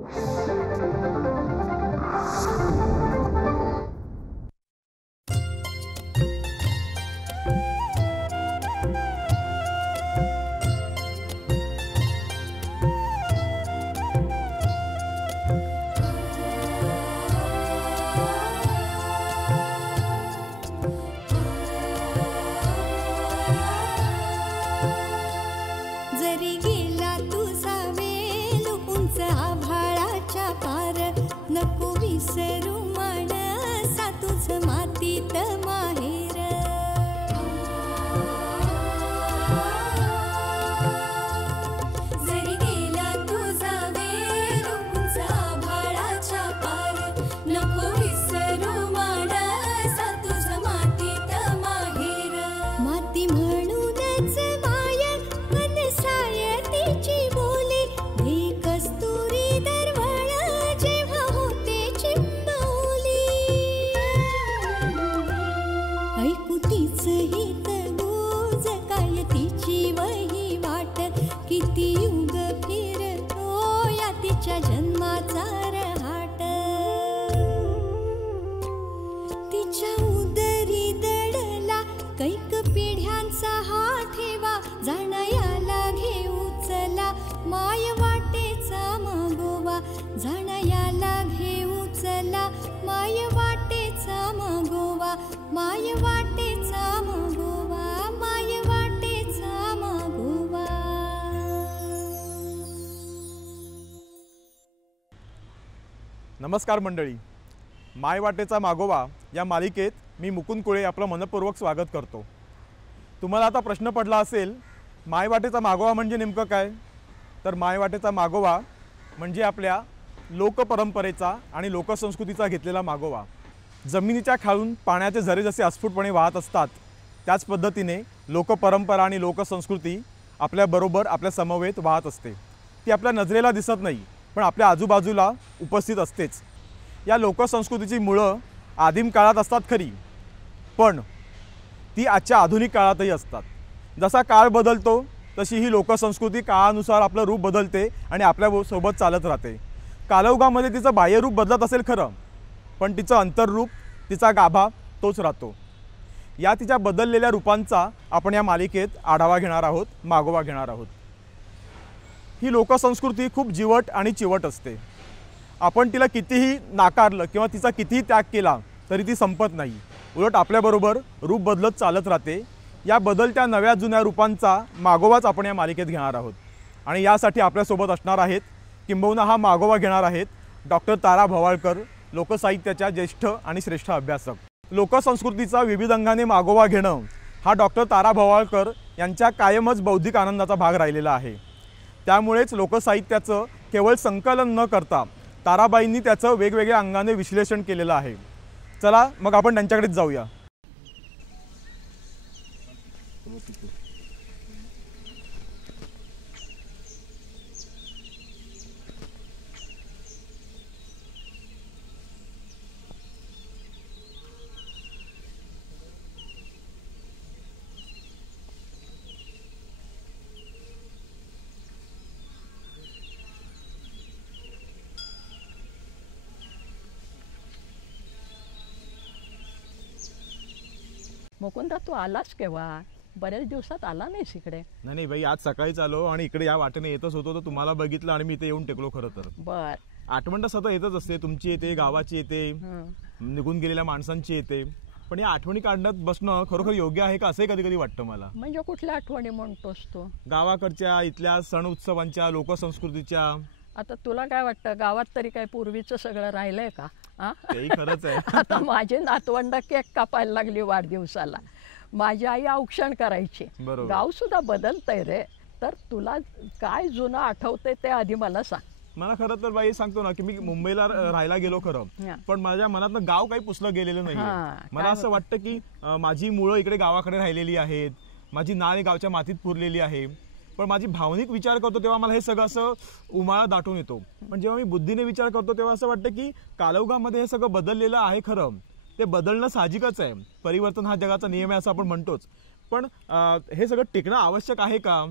जरी गेला तुझा वेल उंच आभाळाच्या पार, नको विसरू माणसा तुझ मातीत माहेर. जरी गेला तुझा वेल उंच आभाळाच्या पार, नको विसरू माणसा तुझ मातीत माहेर. माती म्हणूनच माया सायतीची बोली, दे कस्तुरी दरवळ जेव्हा होते चिंबवली. ऐकू तीच हित गुज काय तिची वही वाट, किती युग फिरतो या तिच्या जन्माचा रहाट. तिच्या उदरी दडला कैक पिढ्यांचा हा ठेवा, जाणयाला घेऊ चला माय वाटेचा मागोवा. जाणयाला घेऊ चला माय वाटेचा मागोवा. माय वाटेचा मागोवा. माय वाटेचा मागोवा. नमस्कार मंडळी, माय वाटेचा मागोवा या मालिकेत मी मुकुंद कुळे आपलं मनपूर्वक स्वागत करतो. तुम्हाला आता प्रश्न पडला असेल, माय वाटेचा मागोवा म्हणजे नेमकं काय? तर माय वाटेचा मागोवा म्हणजे आपल्या लोकपरंपरेचा आणि लोकसंस्कृतीचा घेतलेला मागोवा. जमिनीच्या खालून पाण्याचे झरे जसे अस्फुटपणे वाहत असतात, त्याच पद्धतीने लोकपरंपरा आणि लोकसंस्कृती आपल्याबरोबर आपल्या समवेत वाहत असते. ती आपल्या नजरेला दिसत नाही, पण आपल्या आजूबाजूला उपस्थित असतेच. या लोकसंस्कृतीची मुळं आदिम काळात असतात खरी, पण ती आजच्या आधुनिक काळातही असतात. जसा काळ बदलतो तशी ही लोकसंस्कृती काळानुसार आपलं रूप बदलते आणि आपल्यासोबत चालत राहते. कालौघामध्ये तिचं बाह्यरूप बदलत असेल खरं, पण तिचं अंतर्रूप, तिचा गाभा तोच राहतो. या तिच्या बदललेल्या रूपांचा आपण या मालिकेत आढावा घेणार आहोत, मागोवा घेणार आहोत. ही लोकसंस्कृती खूप जिवट आणि चिवट असते. आपण तिला कितीही नाकारलं किंवा तिचा कितीही त्याग केला तरी ती संपत नाही. उलट आपल्याबरोबर रूप बदलत चालत राहते. या बदलत्या नव्या जुन्या रूपांचा मागोवाच आपण या मालिकेत घेणार आहोत. आणि यासाठी आपल्यासोबत असणार आहेत, किंबहुना हा मागोवा घेणार आहेत, डॉक्टर तारा भवाळकर, लोकसाहित्याच्या ज्येष्ठ आणि श्रेष्ठ अभ्यासक. लोकसंस्कृतीचा विविध अंगाने मागोवा घेणं हा डॉक्टर तारा भवाळकर यांच्या कायमच बौद्धिक आनंदाचा भाग राहिलेला आहे. त्यामुळेच लोकसाहित्याचं केवळ संकलन न करता ताराबाईंनी त्याचं वेगवेगळ्या अंगाने विश्लेषण केलेलं आहे. चला मग आपण त्यांच्याकडेच जाऊया. मुकुंदा, तू आलास केव्हा? बऱ्याच दिवसात आला नाहीस इकडे. नाही बाई, आज सकाळीच आलो आणि इकडे या वाटेने येतच होतो तर तुम्हाला बघितलं आणि मी इथे येऊन टेकलो. खरं तर बर, आठवण तर सतत येतच असते, तुमची येते, गावाची येते, निघून गेलेल्या माणसांची येते. पण या आठवणी काढण्यात बसणं खरोखर योग्य आहे का असंही कधी कधी वाटतं मला. म्हणजे कुठल्या आठवणी म्हणतोस तू? गावाकडच्या, इथल्या सण उत्सवांच्या, लोकसंस्कृतीच्या. आता तुला काय वाटतं, गावात तरी काय पूर्वीचं सगळं राहिलंय का? तेही खरंच आहे. आता माझी नातवंड केक कापायला लागली वाढदिवसाला. माझी आई औक्षण करायची. गाव सुद्धा बदलतंय रे. तर तुला काय जुनं आठवतंय ते आधी मला सांग. मला खरं तर बाई सांगतो ना की मी मुंबईला राहायला गेलो खरं, पण माझ्या मनातनं गाव काही पुसलं गेलेलं नाही. मला असं वाटतं की माझी मुळं इकडे गावाकडे राहिलेली आहेत, माझी नाळ गावच्या मातीत पुरलेली आहे. पण माझी भावनिक विचार करतो तेव्हा मला हे सगळं असं उमाळा दाटून येतो. पण जेव्हा मी बुद्धीने विचार करतो तेव्हा असं वाटतं की कालौघामध्ये हे सगळं बदललेलं आहे. खरं ते बदलणं साहजिकच आहे, परिवर्तन हा जगाचा नियम आहे असं आपण म्हणतोच. पण हे सगळं टिकणं आवश्यक आहे का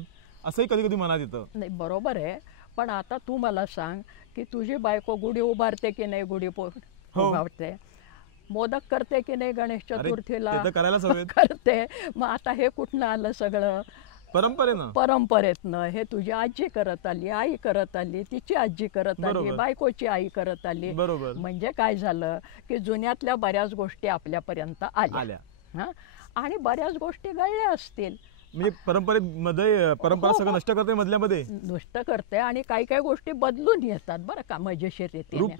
असंही कधी कधी मनात येतं. नाही, बरोबर आहे. पण आता तू मला सांग की तुझी बायको गुढी उभारते की नाही उभारते, मोदक करते की नाही गणेश चतुर्थीला करते. मग आता हे कुठनं आलं सगळं? परंपरेतनं. हे तुझी आजी करत आली, आई करत आली, तिची आजी करत आली, बायकोची आई करत आली. म्हणजे काय झालं की जुन्यातल्या बऱ्याच गोष्टी आपल्यापर्यंत आल्या आणि बऱ्याच गोष्टी गळल्या असतील. म्हणजे परंपरेमध्ये परंपरा सगळं नष्ट करते, मधल्यामध्ये नष्ट करते आणि काही काही गोष्टी बदलून येतात बरं का, मजेशीर रीतीने रूप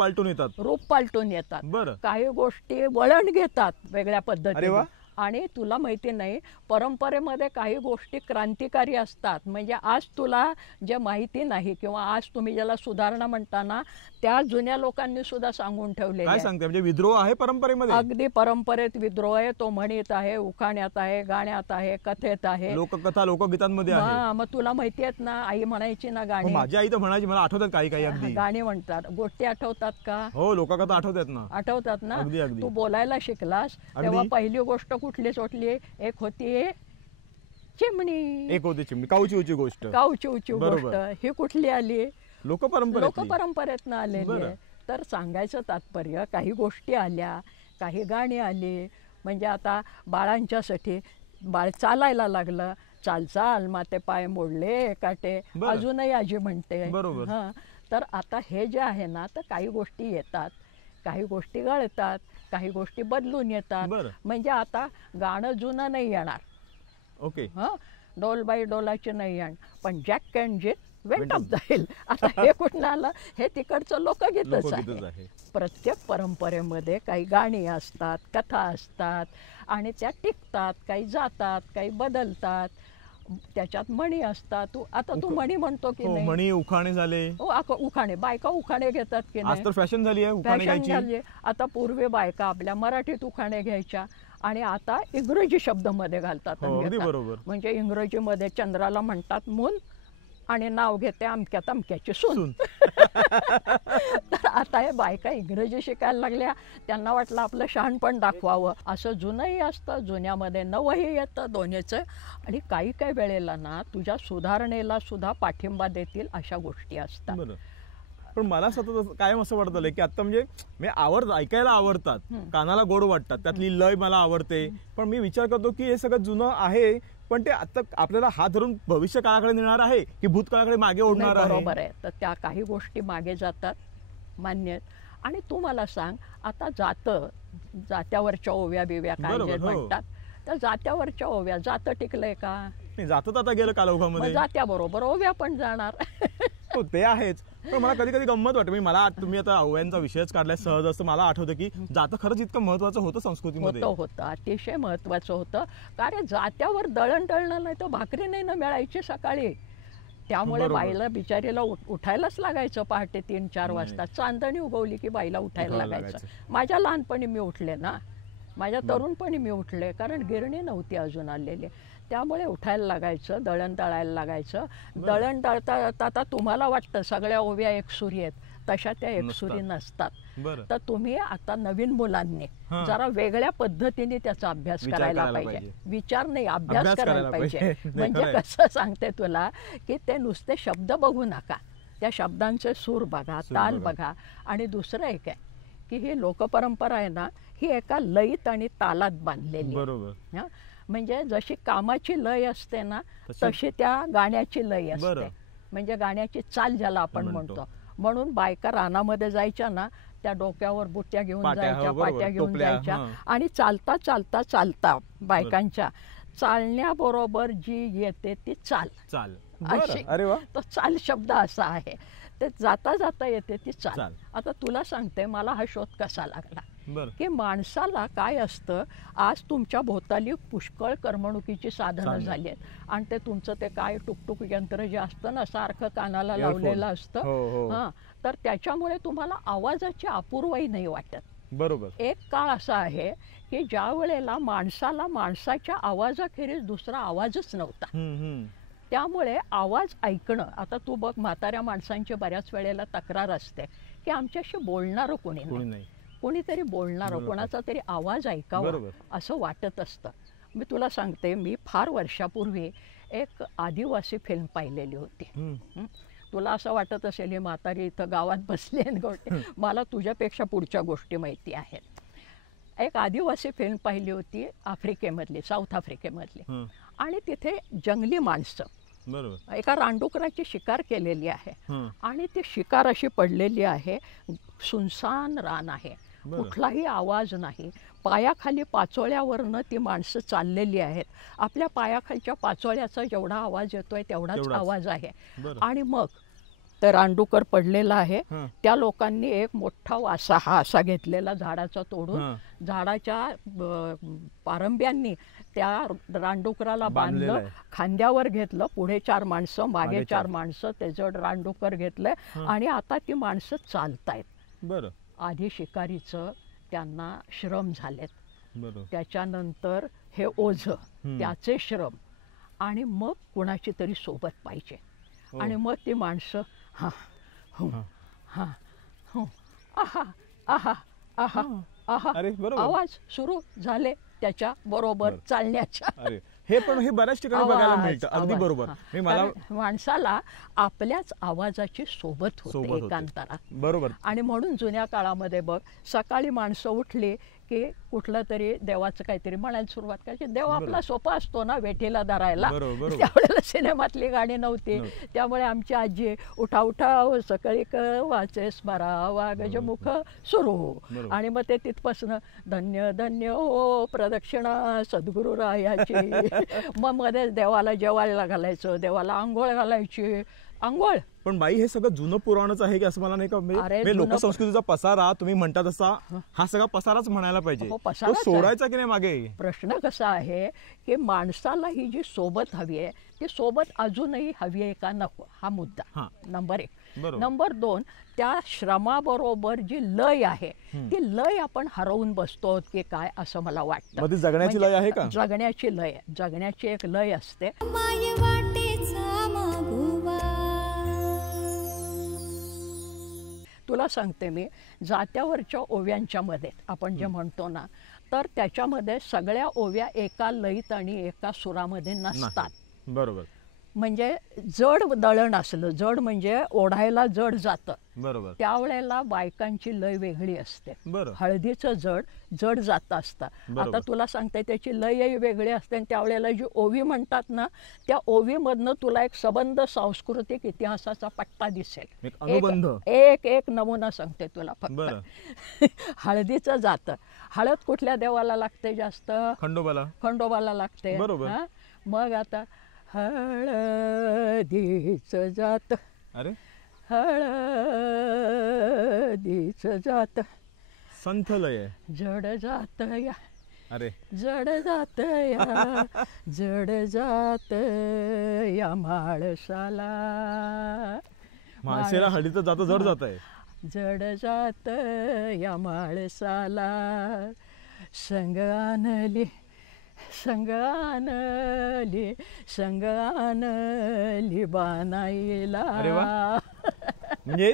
पालटून येतात. काही गोष्टी वळण घेतात वेगळ्या पद्धतीने. आणि तुला माहिती नाही, परंपरेमध्ये काही गोष्टी क्रांतिकारी असतात. म्हणजे आज तुला जे माहिती नाही किंवा आज तुम्ही ज्याला सुधारणा म्हणताना, त्या जुन्या लोकांनी सुद्धा सांगून ठेवले. काय सांगते? म्हणजे विद्रोह आहे परंपरेमध्ये? अगदी परंपरेत विद्रोह आहे. तो म्हणीत आहे, उखाण्यात आहे, गाण्यात आहे, कथेत आहे, लोककथा लोकगीतांमध्ये आहे. मग तुला माहिती आहेत ना, आई म्हणायची ना गाणी. माझी आई तर म्हणायची, मला आठवतात काही काही अगदी गाणी म्हणतात. गोष्टी आठवतात का? हो, लोककथा आठवतात ना. आठवतात ना. तू बोलायला शिकलास तेव्हा पहिली गोष्ट कुठली सोडली? एक होती चिमणी, एक होती चिमणी, काऊची गोष्ट. गोष्ट ही कुठली आली? लोकपरंपरेतनं आलेली आहे. तर सांगायचं तात्पर्य, काही गोष्टी आल्या, काही गाणी आली. म्हणजे आता बाळांच्यासाठी बाळ चालायला लागलं, चाल चाल माते पाय मोडले काटे, अजूनही आजी म्हणते. तर आता हे जे आहे ना, तर काही गोष्टी येतात, काही गोष्टी गळतात, काही गोष्टी बदलून येतात. म्हणजे आता गाणं जुनं नाही येणार. ओके. डोलबाई डोलाची नाही येणार, पण जॅक अँड जिल वेंट अप जाईल. आता हे कुठं आलं? हे तिकडचं लोकगीतच आहे. प्रत्येक परंपरेमध्ये काही गाणी असतात, कथा असतात आणि त्या टिकतात, काही जातात, काही बदलतात. त्याच्यात म्हणी असतात. तू म्हणी म्हणतो की नाही? म्हणी, उखाणे झाले. उखाणे, बायका उखाणे घेतात की नाही? फॅशन झाली आहे उखाणे घ्यायची. आता पूर्वी बायका आपल्या मराठीत उखाणे घ्यायच्या आणि आता इंग्रजी शब्द मध्ये घालतात. म्हणजे इंग्रजीमध्ये चंद्राला म्हणतात मून आणि नाव घेते अमक्या तमक्याची सून. तर आता हे बायका इंग्रजी शिकायला लागल्या. त्यांना वाटलं आपलं शहाणपण दाखवावं. असं जुनंही असतं, जुन्यामध्ये नवंही येतं, दोन्हीचं. आणि काही काही वेळेला ना तुझ्या सुधारणेला सुद्धा पाठिंबा देतील अशा गोष्टी असतात. पण मला सतत कायम असं वाटतं की आता म्हणजे ऐकायला आवडतात, कानाला गोड वाटतात, त्यातली लय मला आवडते. पण मी विचार करतो की हे सगळं जुनं आहे, पण ते आता आपल्याला हात धरून भविष्य काळाकडे नेणार आहे की भूतकाळाकडे मागे ओढणार आहे? बरोबर आहे. तर त्या काही गोष्टी मागे जातात, मान्य आहेत. आणि तू मला सांग, आता जात्यावरच्या ओव्या बिव्या काय म्हणतात, त्या जात्यावरच्या ओव्या जातं टिकलंय का? जातं आता गेलं कालौघामध्ये. जात्याबरोबर ओव्या पण जाणार. ते आहेच. पण मला कधी कधी गंमत वाटते. मला तुम्ही आता ओव्यांचा विषयच काढलाय सहज, असं मला आठवतं की जातं खरंच इतकं महत्वाचं होतं संस्कृतीमध्ये. होतं, अतिशय महत्वाचं होतं. कारण जात्यावर दळण दळणं नाही तर भाकरी नाही ना मिळायची सकाळी. त्यामुळे बाईला बिचारीला उठायलाच लागायचं पहाटे 3-4 वाजता. चांदणी उगवली की बाईला उठायला लागायचं. माझ्या लहानपणी मी उठले ना, माझ्या तरुणपणी मी उठले, कारण गिरणी नव्हती अजून आलेली. त्यामुळे उठायला लागायचं, दळण दळायला लागायचं. दळण दळता आता तुम्हाला वाटतं सगळ्या ओव्या एकसुरी आहेत, तशा त्या एकसुरी नसतात. तर तुम्ही आता नवीन मुलांनी जरा वेगळ्या पद्धतीने त्याचा अभ्यास करायला पाहिजे. विचार नाही, अभ्यास करायला पाहिजे. म्हणजे कसं सांगते तुला की ते नुसते शब्द बघू नका, त्या शब्दांचे सूर बघा, ताल बघा. आणि दुसरं एक आहे की ही लोकपरंपरा आहे ना, ही एका लयीत आणि तालात बांधलेली. बरोबर. म्हणजे जशी कामाची लय असते ना, तशी त्या गाण्याची लय असते. म्हणजे गाण्याची चाल ज्याला आपण म्हणतो. म्हणून बायका रानामध्ये जायच्या ना, त्या डोक्यावर बुट्ट्या घेऊन जायच्या, पाट्या घेऊन जायच्या आणि चालता चालता चालता बायकांच्या चालण्याबरोबर जी येते ती चाल. तो चाल शब्द असा आहे, ते जाता जाता येते ती चाल. आता तुला सांगते मला हा शोध कसा लागला की माणसाला काय असतं, आज तुमच्या भोवताली पुष्कळ करमणुकीची साधनं झाली आहेत आणि ते तुमचं ते काय टुकटुक यंत्र जे असतं ना, सारखं कानाला लावलेलं असतं. तर त्याच्यामुळे तुम्हाला आवाजाची अपूर्वाई नाही वाटत. बरोबर. एक काळ असा आहे की ज्या वेळेला माणसाला माणसाच्या आवाजाखेरीज दुसरा आवाजच नव्हता. त्यामुळे आवाज ऐकणं, आता तू बघ म्हाताऱ्या माणसांची बऱ्याच वेळेला तक्रार असते की आमच्याशी बोलणारं कोणी नाही, कोणीतरी बोलणारं, कोणाचा तरी आवाज ऐकावा असं वाटत असतं. मी तुला सांगते, मी फार वर्षापूर्वी एक आदिवासी फिल्म पाहिलेली होती. तुला असं वाटत असेल ही म्हातारी इथं गावात बसली आहे गोष्टी, मला तुझ्यापेक्षा पुढच्या गोष्टी माहिती आहेत. एक आदिवासी फिल्म पाहिली होती आफ्रिकेमधली, साऊथ आफ्रिकेमधली, आणि तिथे जंगली माणसं बरोबर एका रानडुकराची शिकार केलेली आहे आणि ती शिकार अशी पडलेली आहे, सुनसान रान आहे, कुठलाही आवाज नाही, पायाखाली पाचोळ्यावरनं ती माणसं चाललेली आहेत, आपल्या पायाखालच्या पाचोळ्याचा जेवढा आवाज येतोय तेवढाच आवाज आहे. आणि मग तर रानडुकर पडलेला आहे, त्या लोकांनी एक मोठा वासा हा असा घेतलेला झाडाचा तोडून, झाडाच्या पारंब्यांनी त्या रानडुकराला बांधलं, खांद्यावर घेतलं, पुढे 4 माणसं मागे 4 माणसं, ते जड रानडुकर घेतलंय आणि आता ती माणसं चालतायत. बरं आधी शिकारीचं त्यांना श्रम झालेत, त्याच्यानंतर हे ओझं त्याचे श्रम, आणि मग कुणाची तरी सोबत पाहिजे, आणि मग ती माणसं हा हो हा हो आहा आहा आहा आहा आवाज सुरू झाले त्याच्या बरोबर चालण्याच्या. हे पण हे बऱ्याच ठिकाणी बघायला मिळतं. अगदी बरोबर. मला माणसाला आपल्याच आवाजाची सोबत होते एकांतरात. बरोबर. आणि म्हणून जुन्या काळामध्ये बघ, सकाळी माणसं उठली की कुठलं तरी देवाचं काहीतरी म्हणायला सुरुवात करायची. देव आपला सोपा असतो ना वेठीला धरायला, त्यावेळेला सिनेमातली गाणी नव्हती, त्यामुळे आमची आजी उठा उठा सकाळी वाचे स्मरावा गजमुख सुरू, आणि मग ते तिथपासून धन्य धन्य हो प्रदक्षिणा सद्गुरू रायाची, मग मध्ये देवाला जेवायला घालायचं, देवाला आंघोळ घालायची. आंघोळ पण बाई हे सगळं जुनं पुराणच आहे की असं मला नाही का, लोकसंस्कृतीचा पसारा तुम्ही म्हणता तसा हा सगळा पसाराच म्हणायला पाहिजे, तो सोडायचा की नाही मागे. प्रश्न कसा आहे की माणसाला ही जी सोबत हवी आहे ती सोबत अजूनही हवी आहे का नको, हा मुद्दा नंबर 1. नंबर 2, त्या श्रमाबरोबर जी लय आहे ती लय आपण हरवून बसतो की काय असं मला वाटतं. जगण्याची लय आहे का? जगण्याची लय, जगण्याची एक लय असते. तुला सांगते मी, जात्यावरच्या ओव्यांच्या मध्ये आपण जे म्हणतो ना, तर त्याच्यामध्ये सगळ्या ओव्या एका लयीत आणि एका सुरामध्ये नसतात. बरोबर. म्हणजे जड दळण असलं, जड म्हणजे ओढायला जड जातं, बरोबर, त्यावेळेला बायकांची लय वेगळी असते. हळदीचं जड जातं असतं. आता तुला सांगते त्याची लयही वेगळी असते, आणि त्यावेळेला जी ओवी म्हणतात ना, त्या ओवीमधनं तुला एक सबंध सांस्कृतिक इतिहासाचा पट्टा दिसेल. एक नमुना सांगते तुला फक्त. हळदीचं जातं, हळद कुठल्या देवाला लागते जास्त? खंडोबाला लागते. मग आता हळदीचं जात, हळदीचं जात संथ लय, जड जात या, जड जात या, जड जात या माळसाला, माळसेला हळदीचं जात जड जात आहे, जड जात या माळसाला, संग आणली संग आणली, संग आणली बाणाईला. म्हणजे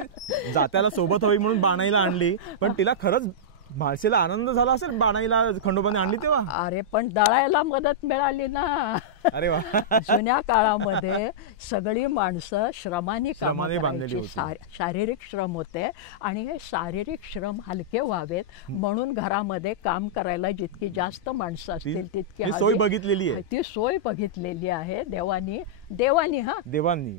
जात्याला सोबत हवी म्हणून बाणाईला आणली, पण तिला खरंच माळसेला आनंद झाला असेल बाणाईला खंडोबाने आणली तेव्हा. अरे पण दळायला मदत मिळाली ना. अरे वा. जुन्या काळामध्ये सगळी माणसं श्रमाने करायची, शारीरिक श्रम होते, आणि हे शारीरिक श्रम हलके व्हावेत म्हणून घरामध्ये काम करायला जितकी जास्त माणसं असतील तितकी सोय बघितलेली आहे. ती सोय बघितलेली आहे देवानी.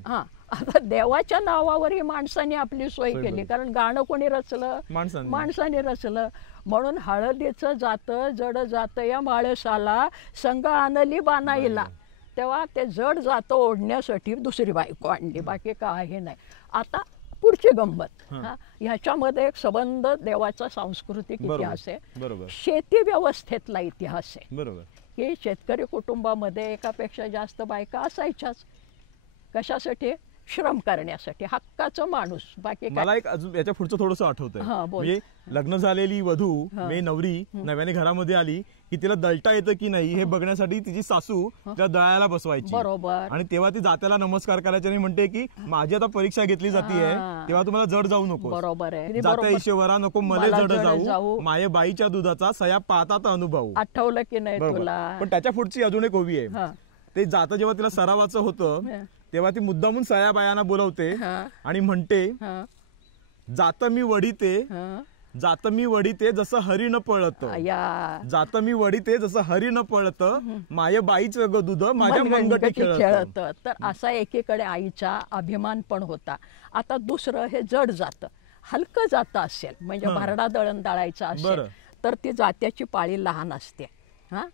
हा, आता देवाच्या नावावर ही माणसाने आपली सोय केली, कारण गाणं कोणी रचलं? माणसाने रचलं. म्हणून हळदीचं जातं जड जातं या माळसाला, संग आणली बाणाईला. तेव्हा ते जड जातं ओढण्यासाठी दुसरी बायको आणली, बाकी काही नाही. आता पुढची गंमत, ह्याच्यामध्ये एक संबंध देवाचा सांस्कृतिक इतिहास आहे, शेती व्यवस्थेतला इतिहास आहे. बरोबर. की शेतकरी कुटुंबामध्ये एकापेक्षा जास्त बायका असायच्याच. कशासाठी? श्रम करण्यासाठी, हक्काचं माणूस. बाकी मला एक अजून याच्या पुढचं थोडंसं आठवतंय. म्हणजे लग्न झालेली वधू नवरी नव्याने घरामध्ये आली की तिला दळता येतं की नाही हे बघण्यासाठी तिची सासू तिला दळायला बसवायची. बरोबर. आणि तेव्हा ती जात्याला नमस्कार करायची आणि म्हणते की माझी आता परीक्षा घेतली जातीये, तेव्हा तुम्हाला जड जाऊ नको. बरोबर आहे. जात्या ईश्वरा नको मले जड जाऊ, माये बाईच्या दुधाचा सया पातात अनुभव. आठवलं की नाही तुला? पण त्याच्या पुढची अजून एक ओवी आहे. ते जातं जेव्हा तिला सरावाचं होतं तेव्हा ती मुद्दामून सया बायांना बोलवते हा. आणि म्हणते, हा, जात मी वडीते, हा. जात मी वडीते जसं हरी न पळत, या जात मी वडीते जसं हरी न पळत, माय बाईचं ग दूध माझ्या मनगटी खेळत. खेळत. तर असा एकीकडे आईचा अभिमान पण होता. आता दुसरं हे जड जातं, हलकं जातं असेल म्हणजे भरडा दळण दळायचं असेल बरं. तर ती जात्याची पाळी लहान असते. हा,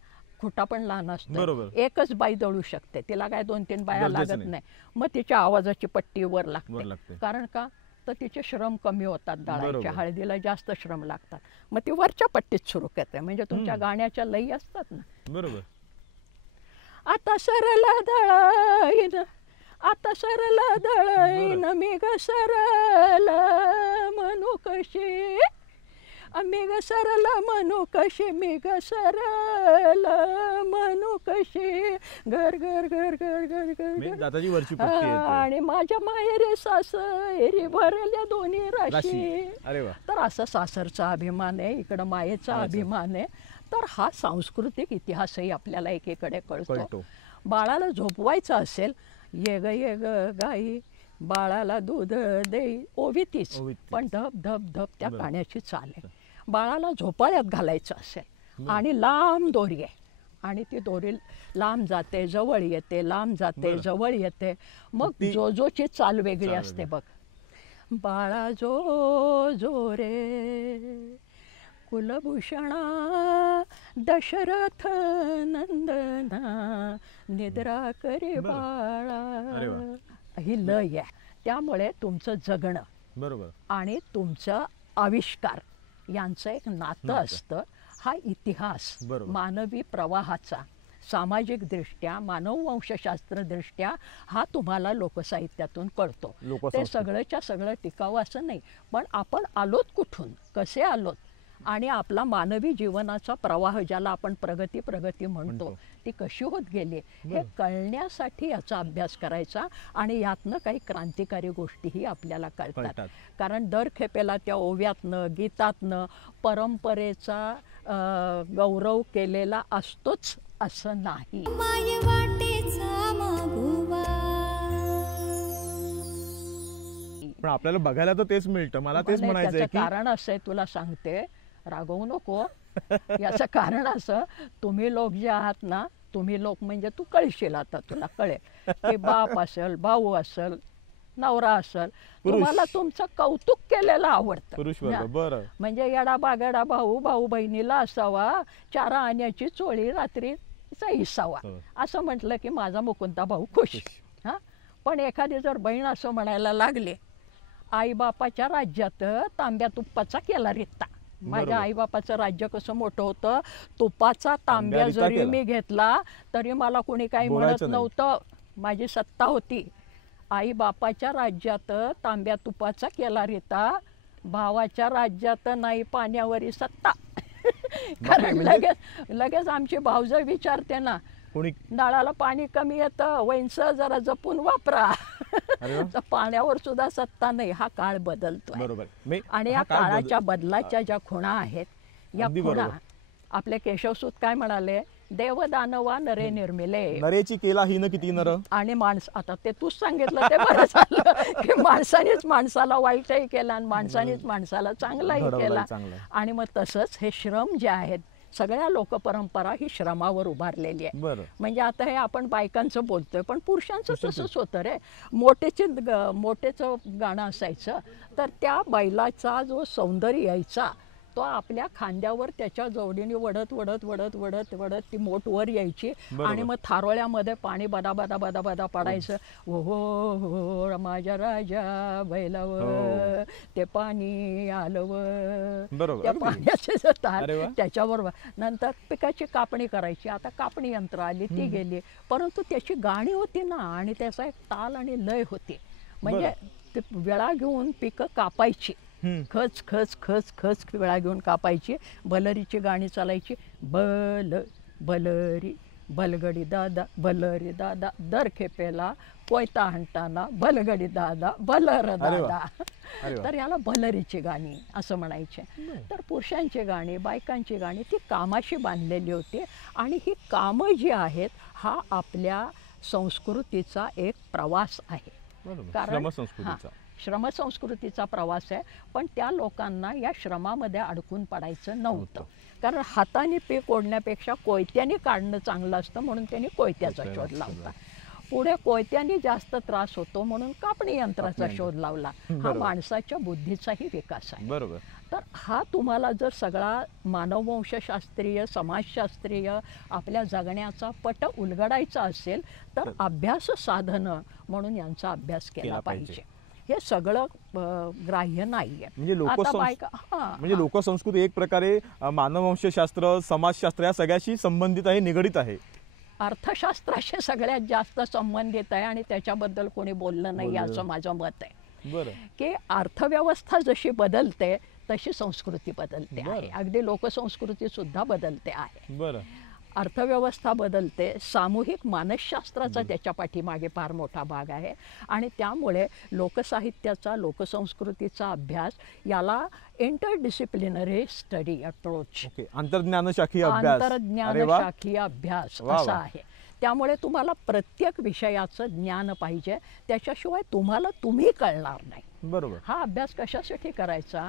खुटा पण लहान असतो. बरोबर. एकच बाई दळू शकते, तिला काय 2-3 बाया गरजेचं लागत नाही. नाही. मग तिच्या आवाजाची पट्टी वर वर लागते. लागते. कारण का, तर तिचे श्रम कमी होतात दळायचे. बरोबर. हळदीला जास्त श्रम लागतात. मग ती वरच्या पट्टीत सुरू करते. म्हणजे तुमच्या गाण्याच्या लई असतात ना. बरोबर. आता सरला दळाईन, आता सरला दळाईन, मी ग सरल म्हणू कशी, मी ग सरल म्हणू कशी, मी ग सरल म्हणू कशी, घर घर घर घर घर घर मी घर. जाताची वरची पट्टी येते. आणि माझ्या माहेरी सासरी भरल्या दोन्ही राशी. राशी. अरे वा. तर असा सासरचा अभिमान आहे, इकडं मायेचा अभिमान आहे. तर हा सांस्कृतिक इतिहासही आपल्याला एकीकडे कळतो. बाळाला झोपवायचं असेल, ये ग गाई बाळाला दूध देई, ओवीतीच, पण धप धप धप त्या गाण्याची चाल आहे. बाळाला झोपाळ्यात घालायचं असेल आणि लांब दोरी आहे आणि ती दोरी लांब जाते, जवळ येते, लांब जाते, जवळ येते. मग जोजोची चाल वेगळी असते बघ. बाळा जो जो रे कुलभूषणा दशरथ नंदना, निद्रा करे बाळा, ही लय आहे. त्यामुळे तुमचं जगणं बरोबर आणि तुमचं आविष्कार यांचं एक नातं असतं. हा इतिहास मानवी प्रवाहाचा सामाजिक दृष्ट्या, मानववंशशास्त्र दृष्ट्या हा तुम्हाला लोकसाहित्यातून कळतो. ते सगळंच्या सगळं टिकावं असं नाही, पण आपण आलोत कुठून, कसे आलोत आणि आपला मानवी जीवनाचा प्रवाह ज्याला आपण प्रगती म्हणतो ती कशी होत गेली हे कळण्यासाठी याचा अभ्यास करायचा. आणि यातनं काही क्रांतिकारी गोष्टीही आपल्याला कळतात. कारण दर खेपेला त्या ओव्यातनं, गीतातनं परंपरेचा गौरव केलेला असतोच असं नाही. माय वाटेचा मागोवा. पण आपल्याला बघायला तर तेच मिळतं. मला तेच म्हणायचं आहे की कारण असं आहे, तुला सांगते, रागवू नको. याचं कारण असं, तुम्ही लोक जे आहात ना, तुम्ही लोक म्हणजे तू कळशील, आता तुला कळेल की बाप असेल, भाऊ असेल, नवरा असेल, तुम्हाला तुमचं कौतुक केलेलं आवडतं. म्हणजे येडा बागडा भाऊ भाऊ बहिणीला असावा, 4 आण्याची चोळी रात्रीचा इसावा असं म्हटलं की माझा मुकुंदा भाऊ खुश. हा, पण एखादी जर बहीण असं म्हणायला लागले, आईबापाच्या राज्यात तांब्या तुपाचा केला रित्ता. माझ्या आईबापाचं राज्य कसं मोठं होतं, तुपाचा तांब्या जरी मी घेतला तरी मला कोणी काही म्हणत नव्हतं, माझी सत्ता होती. आई बापाच्या राज्यात तांब्या तुपाचा केला रिता, भावाच्या राज्यात नाही पाण्यावरी सत्ता. कारण लगेच आमची भावजय विचारते ना, नळाला पाणी कमी येतं, वैंस जरा जपून वापरा. पाण्यावर सुद्धा सत्ता नाही. हा काळ बदलतोय आणि या काळाच्या बदलाच्या ज्या खुणा आहेत, या खुणा आपले केशवसूत काय म्हणाले, देव दानवा नरे निर्मिले, नरेची केला हिन किती नर. आणि माणस, आता ते तूच सांगितलं ते बरं झालं की माणसानेच माणसाला वाईटही केला आणि माणसानेच माणसाला चांगलाही केला. आणि मग तसंच हे श्रम जे आहेत, सगळ्या लोकपरंपरा ही श्रमावर उभारलेली आहे. म्हणजे आता हे आपण बायकांचं बोलतोय, पण पुरुषांचं तसंच होतं रे. मोठेचं गाणं असायचं, तर त्या बैलाचा जो सौंदर्य यायचा तो आपल्या खांद्यावर त्याच्या जोडीने वडत वडत वडत वडत वडत ती मोठ वर यायची आणि मग थारोळ्यामध्ये पाणी बदा बदा बदा बदा पडायचं. हो हो माझ्या राजा बैलावर ते पाणी आलं, त्या पाण्याचे तार त्याच्याबरोबर. नंतर पिकाची कापणी करायची. आता कापणी यंत्र आली, ती गेली, परंतु त्याची गाणी होती ना आणि त्याचा एक ताल आणि लय होती. म्हणजे ते वेळा घेऊन पिकं कापायची, खच खच खच खच वेळा घेऊन कापायची. बलरीची गाणी चालायची, बल बलरी बलगडी दादा बलरी दादा, दर खेपेला कोयता हंटाना बलगडी दादा बलर दादा. तर याला बलरीची गाणी असं म्हणायचे. तर पुरुषांची गाणी, बायकांची गाणी ती कामाशी बांधलेली होती. आणि ही कामं जी आहेत, हा आपल्या संस्कृतीचा एक प्रवास आहे. बरोबर. श्रमसंस्कृतीचा. श्रमसंस्कृतीचा प्रवास आहे, पण त्या लोकांना या श्रमामध्ये अडकून पडायचं नव्हतं. कारण हाताने पीक ओढण्यापेक्षा कोयत्याने काढणं चांगलं असतं, म्हणून त्यांनी कोयत्याचा शोध लावला. पुढे कोयत्याने जास्त त्रास होतो म्हणून कापणी यंत्राचा शोध लावला. हा माणसाच्या बुद्धीचाही विकास आहे. बरोबर. तर हा तुम्हाला जर सगळा मानववंशशास्त्रीय, समाजशास्त्रीय आपल्या जगण्याचा पट उलगडायचा असेल तर अभ्यास साधनं म्हणून यांचा अभ्यास केला पाहिजे. हे सगळं ग्राह्य नाहीये. म्हणजे लोकसंस्कृती एक प्रकारे मानववंशशास्त्र, समाजशास्त्र या सगळ्याशी संबंधित आहे, निगडित आहे. अर्थशास्त्राशी सगळ्यात जास्त संबंधित आहे आणि त्याच्याबद्दल कोणी बोललं नाही असं माझं मत आहे. बरं. की अर्थव्यवस्था जशी बदलते तशी संस्कृती बदलते आहे. अगदी लोकसंस्कृती सुद्धा बदलते आहे. बरं. अर्थव्यवस्था बदलते, सामूहिक मानसशास्त्राचा त्याच्या पाठीमागे फार मोठा भाग आहे आणि त्यामुळे लोकसाहित्याचा, लोकसंस्कृतीचा अभ्यास याला इंटरडिसिप्लिनरी स्टडी अप्रोच, आंतरज्ञानशाखीय अभ्यास असा आहे. त्यामुळे तुम्हाला प्रत्येक विषयाचं ज्ञान पाहिजे, त्याच्याशिवाय तुम्ही कळणार नाही. बरोबर. हा अभ्यास कशासाठी करायचा?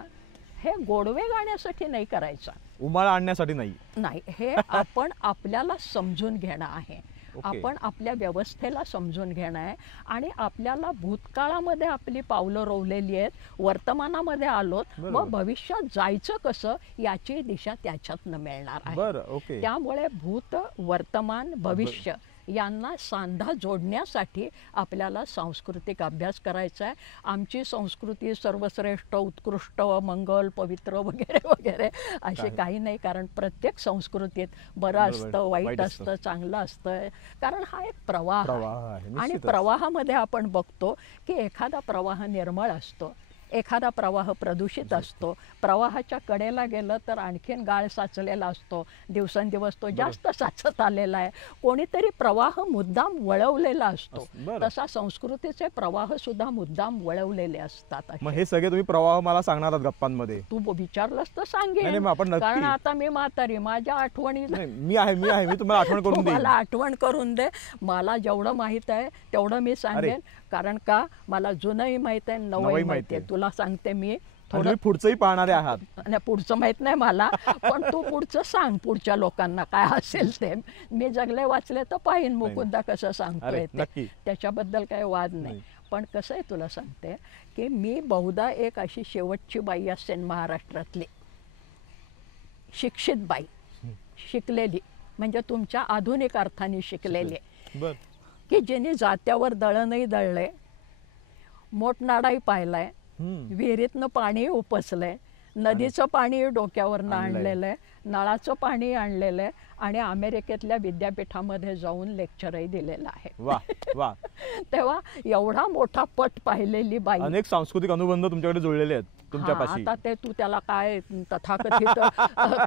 हे गोडवे गाण्यासाठी नाही करायचा, उमाळा आणण्यासाठी नाही. हे आपण आपल्याला समजून घेणं आहे. आपण आपल्या व्यवस्थेला समजून घेणं आहे आणि आपल्याला भूतकाळामध्ये आपली पावलं रोवलेली आहेत, वर्तमानामध्ये आलोत, मग भविष्यात जायचं कसं याची दिशा त्याच्यातनं मिळणार आहे. त्यामुळे भूत, वर्तमान, भविष्य यांना सांधा जोडण्यासाठी आपल्याला सांस्कृतिक अभ्यास करायचा आहे. आमची संस्कृती सर्वश्रेष्ठ, उत्कृष्ट, मंगल, पवित्र वगैरे वगैरे असे काही नाही. कारण प्रत्येक संस्कृतीत बरं असतं, वाईट असतं, चांगलं असतं. कारण हा एक प्रवाह आहे आणि प्रवाहामध्ये आपण बघतो की एखादा प्रवाह निर्मळ असतो, एखादा प्रवाह प्रदूषित असतो. प्रवाहाच्या कडेला गेलं तर आणखीन गाळ साचलेला असतो, दिवसेंदिवस तो जास्त साचत आलेला आहे. कोणीतरी प्रवाह मुद्दाम वळवलेला असतो. तसा संस्कृतीचे प्रवाह सुद्धा मुद्दाम वळवलेले असतात. हे सगळे तुम्ही प्रवाह मला सांगणार आहात गप्पांमध्ये? तू विचारलंस तर सांगेन, कारण आता मी म्हातारी, माझ्या आठवणी मी तुम्हाला आठवण करून दे. मला आठवण करून दे. मला जेवढं माहित आहे तेवढं मी सांगेन. कारण का मला जुनंही माहित आहे, नवंही माहिती आहे. तुला सांगते मी थोडं पुढचंही पाहणारे आहात. नाही, पुढचं माहित नाही मला, पण तू पुढचं सांग पुढच्या लोकांना काय असेल ते. मी जगले वाचले तर पाहिन मुकुंदा कसं सांगतोय ते, त्याच्याबद्दल काही वाद नाही. पण कसं आहे तुला सांगते की मी बहुधा एक अशी शेवटची बाई असेल महाराष्ट्रातली शिक्षित बाई, शिकलेली, म्हणजे तुमच्या आधुनिक अर्थाने शिकलेली, की ज्यांनी जात्यावर दळणही दळले, मोठनाडाही पाहिलाय, विहिरीतनं पाणी उपसलंय, नदीचं पाणी डोक्यावरनं आणलेलं आहे, नळाचं पाणी आणलेलं आहे आणि अमेरिकेतल्या विद्यापीठामध्ये जाऊन लेक्चरही दिलेलं आहे. तेव्हा एवढा मोठा पट पाहिलेली बाई, अनेक सांस्कृतिक अनुबंध तुमच्याकडे जुळलेले आहेत तुमच्यापाशी. आता ते तू त्याला काय तथाकथित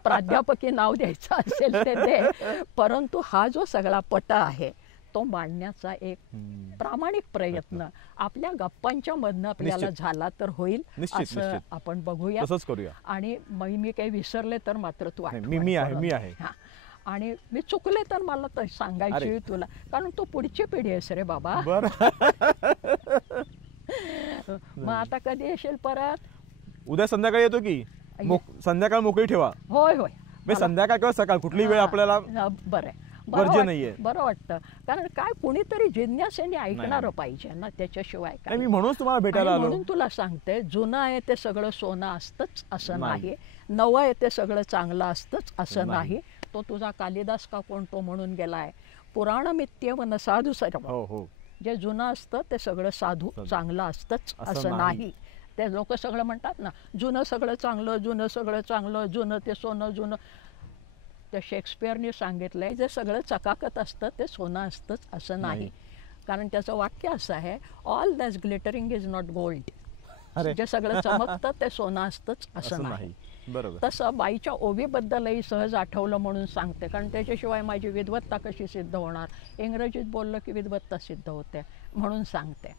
प्राध्यापकी नाव द्यायचं असेल ते दे, परंतु हा जो सगळा पट आहे तो मांडण्याचा एक प्रामाणिक प्रयत्न आपल्या गप्पांच्या मधनं आपल्याला झाला तर होईल असं आपण बघूया. तसंच करूया. आणि मी काही विसरले तर मात्र तू मी आहे. आणि मी चुकले तर मला तर सांगायची तुला, कारण तू पुढची पिढी आहेस रे बाबा. मग आता कधी येशील परत? उद्या संध्याकाळी येतो की? संध्याकाळ मोकळी ठेवा. होय होय, संध्याकाळ किंवा सकाळ कुठली वेळ आपल्याला बरं बरं वाटतं. कारण काय कुणीतरी जिज्ञासेने ऐकणारं पाहिजे ना, त्याच्याशिवाय काय. मी म्हणून तुम्हाला भेटायला आलो. म्हणून तुला सांगते, जुनं आहे ते सगळं सोनं असतंच असं नाही, नवं आहे ते सगळं चांगलं असतंच असं नाही. तो तुझा कालिदास का कोण तो म्हणून गेलाय, पुराणमित्यवन साधू सर्व. जे जुनं असतं ते सगळं साधू चांगलं असतंच असं नाही. ते लोक सगळं म्हणतात ना, जुनं सगळं चांगलं, जुनं सगळं चांगलं, जुनं ते सोनं, जुनं. त्या शेक्सपियरने सांगितलंय, जे सगळं चकाकत असतं ते सोनं असतंच असं नाही. कारण त्याचं वाक्य असं आहे, all that's glittering is not gold. जे सगळं चमकतं ते सोनं असतंच असं नाही. तसं बाईच्या ओवीबद्दलही सहज आठवलं म्हणून सांगते, कारण त्याच्याशिवाय माझी विद्वत्ता कशी सिद्ध होणार. इंग्रजीत बोललं की विद्वत्ता सिद्ध होते म्हणून सांगते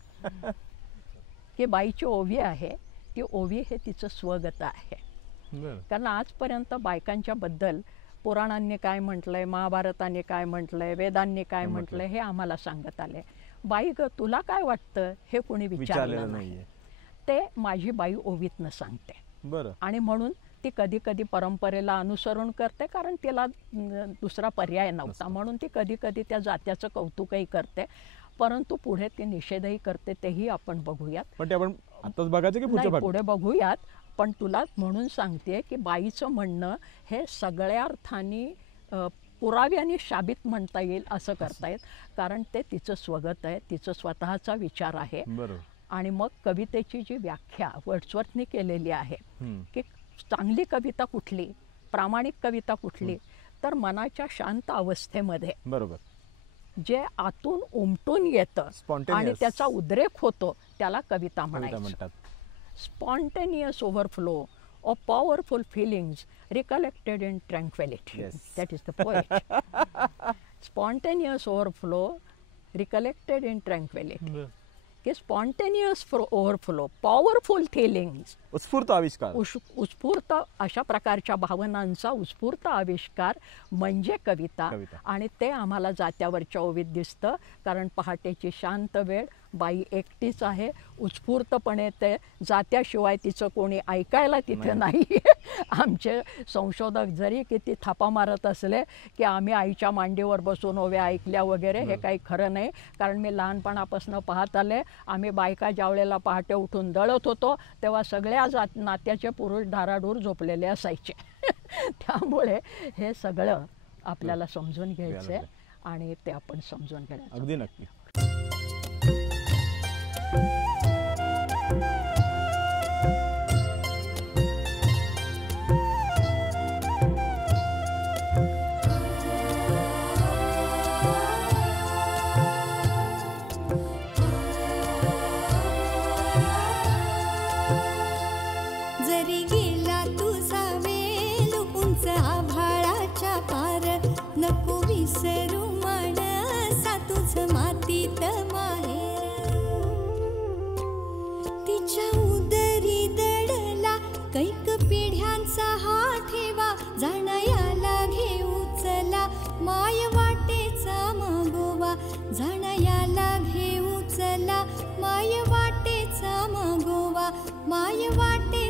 की बाईची ओवी आहे, ती ओवी हे तिचं स्वगत आहे. कारण आजपर्यंत बायकांच्या बद्दल पुराणांनी काय म्हटलंय, महाभारताने काय म्हटलंय, वेदांनी काय म्हटलंय हे आम्हाला सांगत आले. बाई ग तुला काय वाटतं हे कोणी विचारलेलं नाही. ते माझी बाई ओवीतनं सांगते. बरं. आणि म्हणून ती कधी कधी परंपरेला अनुसरण करते, कारण तिला दुसरा पर्याय नव्हता, म्हणून ती कधी कधी त्या जात्याचं कौतुकही करते, परंतु पुढे ती निषेधही करते, तेही आपण बघूयात. पण ते आपण आताच बघायचं की पुढच्या भागात? पुढे बघूयात. पण तुला म्हणून सांगते की बाईचं म्हणणं हे सगळ्या अर्थाने पुराव्याने शाबित म्हणता येईल असं करतायत, कारण ते तिचं स्वगत आहे, तिचं स्वतःचा विचार आहे. बरोबर. आणि मग कवितेची जी व्याख्या वर्ड्सवर्थने केलेली आहे की चांगली कविता कुठली, प्रामाणिक कविता कुठली, तर मनाच्या शांत अवस्थेमध्ये बरोबर जे आतून उमटून येतं आणि त्याचा उद्रेक होतो त्याला कविता म्हणतात. Spontaneous overflow of powerful feelings recollected in tranquility. Yes. That is the poet. Spontaneous overflow recollected in tranquility. कि स्पॉन्टेनियस ओव्हरफ्लो, पॉवरफुल फिलिंग्स, उत्स्फूर्त आविष्कार, उत्स्फूर्त अशा प्रकारच्या भावनांचा उत्स्फूर्त आविष्कार म्हणजे कविता. आणि ते आम्हाला जात्यावरच्या ओवीत दिसतं, कारण पहाटेची शांत वेळ, बाई एकटीच आहे, उत्स्फूर्तपणे ते जात्याशिवाय तिचं कोणी ऐकायला तिथे नाही. आमचे संशोधक जरी किती थापा मारत असले की आम्ही आईच्या मांडीवर बसून ओव्या ऐकल्या वगैरे, हे काही खरं नाही. कारण मी लहानपणापासून पाहत आले, आम्ही बायका ज्या वेळेला पहाटे उठून दळत होतो तेव्हा सगळ्या नात्याचे पुरुष धाराडूर झोपलेले असायचे. त्यामुळे हे सगळं आपल्याला समजून घ्यायचं आहे आणि ते आपण समजून घ्यायचं. अगदी नक्की. जरी गेला तुझा वेल उंच आभाळाच्या पार, नको विसरू माणसा तुझ मातीत माहेर. तिच्या उदरी दडला कैक पिढ्यांचा हा ठेवा, जाणयाला घेऊ चला माय वाटेचा मागोवा, जाणयाला घेऊ चला माय वाटेचा मागोवा, माय वाटे